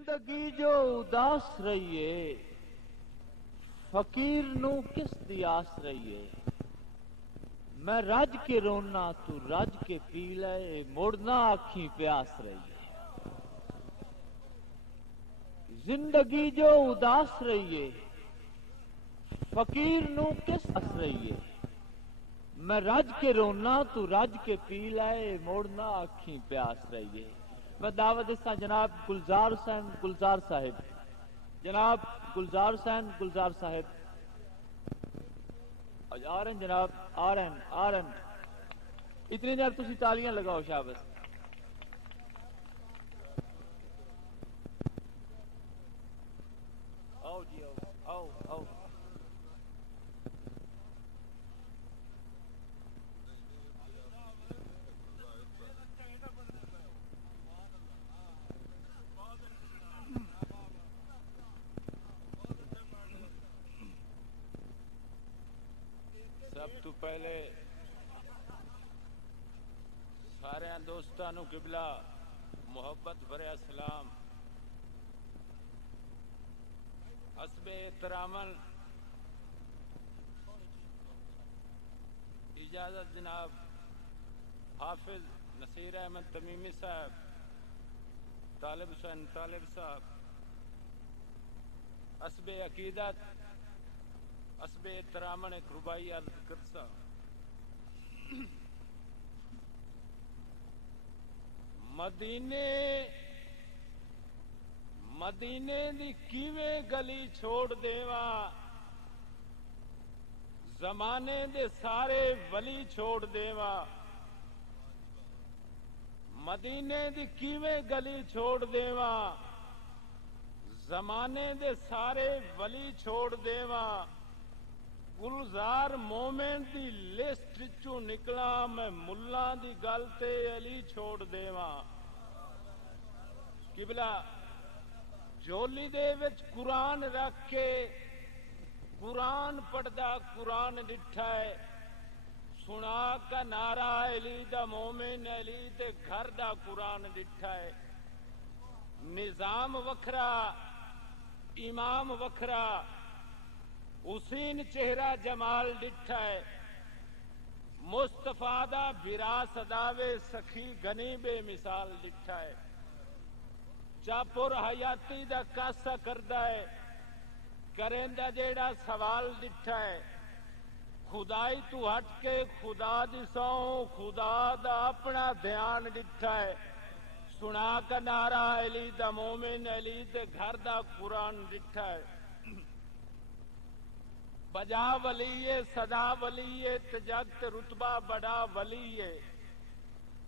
زندگی جو اداس رہیے فقیر نو کس دی آس رہیے میں رج کے رونا تو رج کے پی لے مڑنا آکھیں پیاس رہیے زندگی جو اداس رہیے فقیر نو کس آس رہیے میں رج کے رونا تو رج کے پی لے موڑنا آکھیں پیاس رہیے میں دعوت دیتا جناب گلزار حسین گلزار صاحب جناب گلزار حسین گلزار صاحب آ رہے ہیں جناب آ رہے ہیں اتنی دیر تسی تالیاں لگاؤ شابس آؤ جی آؤ آؤ سب تو پہلے سارے دوستانو قبلہ محبت بھرے اسلام حسب احترامن اجازت جناب حافظ نصیر احمد تمیمی صاحب طالب حسین طالب صاحب حسب عقیدت حسب احترامن ایک ربائی عرض کرسا مدینے دی کیویں گلی چھوڑ دیواں زمانے دے سارے ولی چھوڑ دیواں مدینے دی کیویں گلی چھوڑ دیواں زمانے دے سارے ولی چھوڑ دیواں گلزار مومن دی لسٹ چوں نکلا میں ملا دی گل تے علی چھوڑ دیواں قبلہ جولی دے وچ قرآن رکھ کے قرآن پڑھدا قرآن ڈٹھا ہے سنا کا نعرہ علی دا مومن علی دے گھر دا قرآن ڈٹھا ہے نظام وکھرا امام وکھرا حسین چہرہ جمال ڈٹھا ہے مصطفیٰ دا برا صداوے سخی گنی بے مثال ڈٹھا ہے چاپور حیاتی دا کاسا کردہ ہے کرندہ جیڑا سوال ڈٹھا ہے خدائی تو ہٹ کے خدا دی سوں خدا دا اپنا دھیان ڈٹھا ہے سنا کا نعرہ علی دا مومن علی دے گھر دا قرآن ڈٹھا ہے بجا ولیے صدا ولیے تجگت رتبہ بڑا ولیے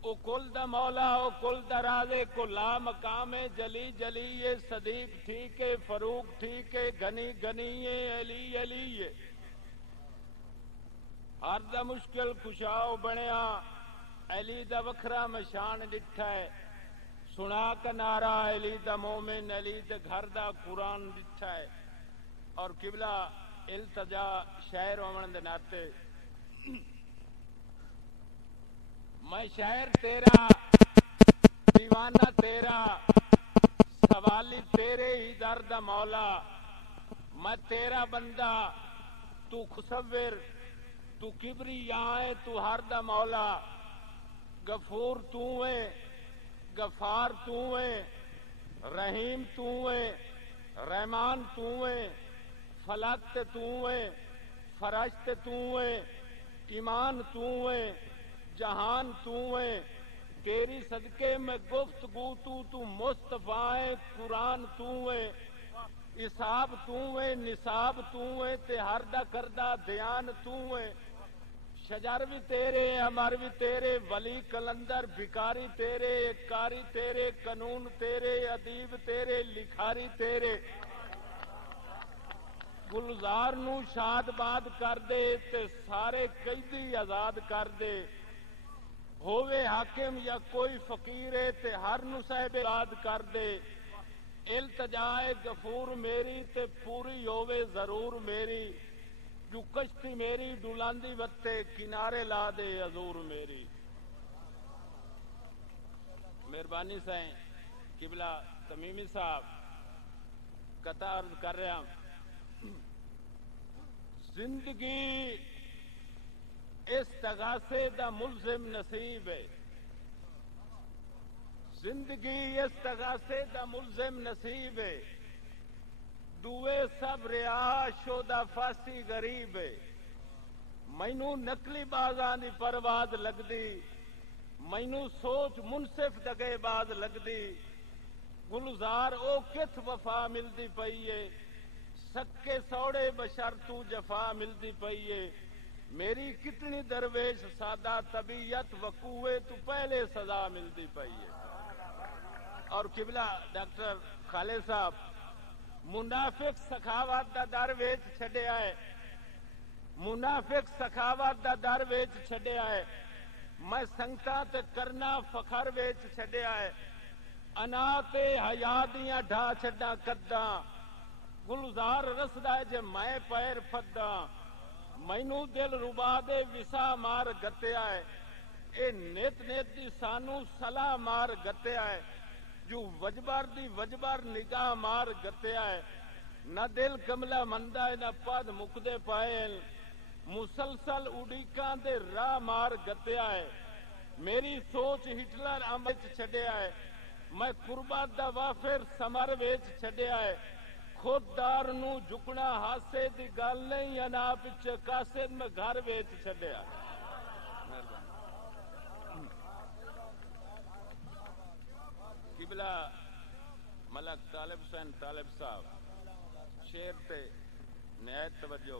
او کل دا مولا او کل دا رازے کو لا مقام جلی جلیے صدیق ٹھیک ہے فاروق ٹھیک ہے گنی گنیے علی علیے ہر دا مشکل کشاؤ بنیا علی دا وکھرا مشان ڈٹھا ہے سنا کا نعرہ علی دا مومن علی دے گھر دا قرآن ڈٹھا ہے اور قبلہ التجا شاعر ہونے دے ناتے میں شاعر تیرا دیوانہ تیرا سوالی تیرے ہی درد مولا میں تیرا بندہ تو خصور تو کبری یہاں تو ہر دا مولا غفور تو ہے غفار تو ہے رحیم تو ہے رحمان تو ہے فلک تو ہے فرشت تو ہے ایمان تو ہے جہان تو ہے تیری صدقے میں گفتگو تو مصطفیٰ ہے قرآن تو ہے حساب تو ہے نصاب تو ہے تے ہر دا کردہ دھیان تو ہے شجر بھی تیرے امر بھی تیرے ولی کلندر بھکاری تیرے کاری تیرے قانون تیرے ادیب تیرے لکھاری تیرے گلزار نو شاد باد کر دے تے سارے قیدی آزاد کر دے ہووے حاکم یا کوئی فقیر ہے تے ہر نو صاحب آزاد کر دے التجائے غفور میری تے پوری ہووے ضرور میری جو کشتی میری ڈولاندی وتے کنارے لا دے حضور میری مہربانی سائیں قبلہ تمیمی صاحب قطع عرض کر رہا ہوں، زندگی استغاثے دا ملزم نصیب ہے، زندگی استغاثے دا ملزم نصیب ہے، دوے سب رہائش دا فاسی غریب ہے، مینوں نقلی بازاں دی پرواز لگدی، مینوں سوچ منصف دگے باز لگدی، گلزار او کت وفا ملدی پئی ہے، سکے سوڑے بشر تو جفا ملدی پئی ہے، میری کتنی درویش سادہ طبیعت وقوعے تو پہلے سزا ملدی پئی ہے۔ اور قبلہ ڈاکٹر خالد صاحب منافق سخاوت دا در ویچ چھڈیا ہے، منافق سخاوت دا در ویچ چھڈیا ہے، میں سنگتاں تے کرنا فخر ویچ چھڈیا ہے، انا تے حیا دیاں ڈھا چھڈاں کداں، گلزار رسدا ہے جے میں پیر پھداں، مینوں دل ربا دے وسا مار گتیا ہے، اے نیت نیت دی سانو سلا مار گتیا ہے، جو وجبر دی وجبر نگاہ مار گتیا ہے، نہ دل کملا مندا ہے نہ پد مکدے پائے، مسلسل اڈیکاں دے راہ مار گتیا ہے، میری سوچ ہٹلر امچ چھڈیا ہے، میں قربت دا وافر سمر ویچ چھڈیا ہے، خود دار نو جھکنا ہاسے دی گل نہیں، انا پچھے قاصد میں گھر ویچ چھڈیا۔ قبلہ ملک طالب حسین طالب صاحب شیر تے نہایت توجہ،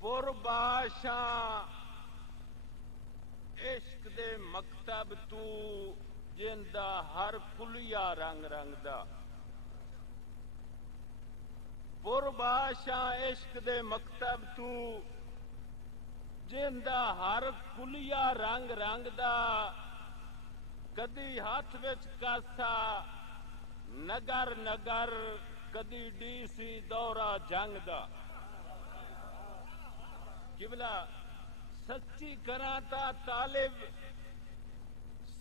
پرباشاں عشق دے مکتب تو جندا ہر کلیا رنگ رنگ دا، پرباشاں عشق دے مکتب تو جندا ہر کلیا رنگ رنگ دا، کدی ہاتھ وچ کاسا نگر نگر، کدی ڈی سی دورہ جنگ دا، قبلہ سچی کراں تا طالب،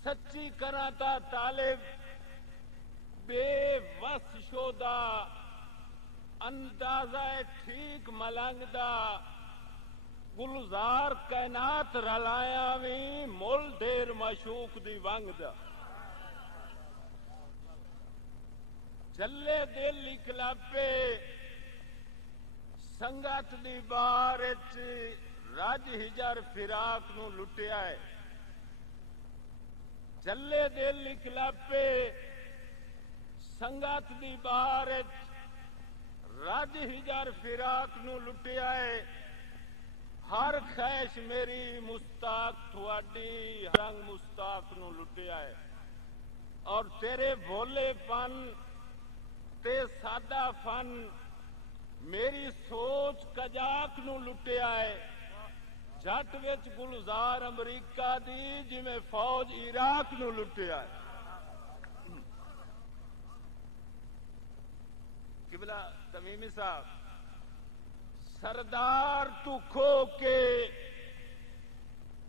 سچی کراں تا طالب بے وس شودا، اندازہ ٹھیک ملنگ دا، گلزار کائنات رلایا وی مول ڈیر مشوق دی ونگ دا، جلے دل اکلاپے سنگت دی بارچ، رج ہجر فراق نو لٹیا ہے، جلے دل اکلاپے سنگت دی بارچ، رج ہجر فراق نو لٹیا ہے، ہر خواہش میری مستاق تھوڑی، رنگ مستاق نو لٹیا ہے، اور تیرے بھولے پن تے سادہ فن میری سوچ کجاک نو لٹیا ہے، جٹ وچ گلزار امریکہ دی جویں فوج عراق نو لٹیا ہے۔ قبلہ تمیمی صاحب سردار تو کھو کے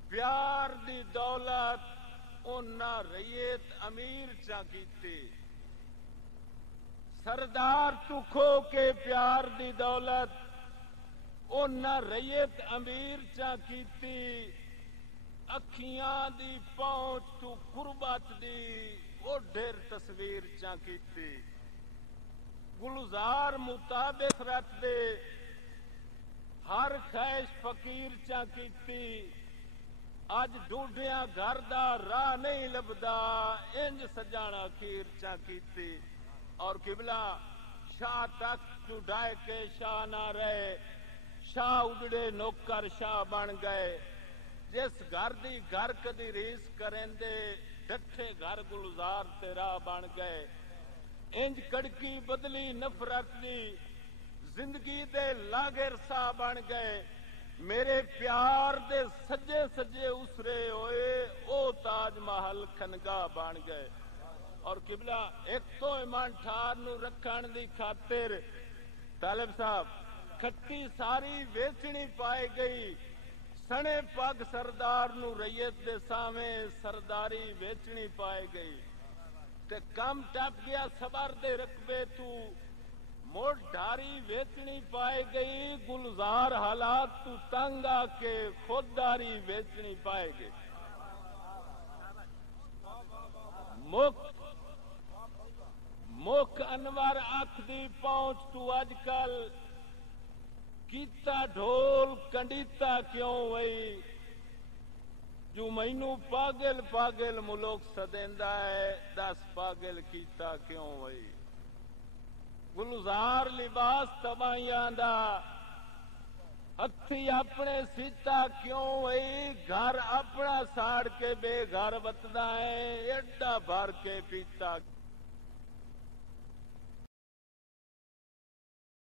پیار دی دولت اونا ریت امیر چا کیتی، سردار تو کھو کے پیار دی دولت اونا ریت امیر چا کیتی، اکھیاں دی پہنچ تو قربت دی او ڈھیر تصویر چا کیتی، گلزار مطابق رت دے ہر خواہش فقیر چا کیتی، اج ڈوڈیاں گھر دا راہ نہیں لبدا، انج سجانا خیر چا کیتی، اور قبلہ شاہ تک جو ڈائے کے شاہ نہ رہے، شاہ اجڑے نوکر شاہ بن گئے، جس گھر دی گھر کدی ریس کریں دے، ڈٹھے گھر گلزار تیرا بن گئے، انج کڑکی بدلی نفرت دی، زندگی دے لاغر سا بن گئے، میرے پیار دے سجے سجے اسرے ہوئے، او تاج محل کھنگا بن گئے، اور قبلہ ایک تو ایمان ٹھار نو رکھن دی خاطر طالب صاحب کھٹی ساری ویچنی پائے گئی، سنے پگ سردار نو ریت دے سامیں سرداری ویچنی پائے گئی تے کم ٹپ گیا صبر دے رقبے تو موڑ ڈھاری ویچنی پائے گئی گلزار حالات تو تنگ آ کے خودداری ویچنی پائے گئی مک انور اکھ دی پہنچ تو اج کل کیتا ڈھول کنڈیتا کیوں وئی جو مینو پاگل پاگل ملوک سدیندا ہے دس پاگل کیتا کیوں وئی گلزار لباس تباہیاں دا ہتھی اپنے سیتا کیوں وئی گھر اپنا ساڑ کے بے گھر بتدا ہے ایڈا بھر کے پیتا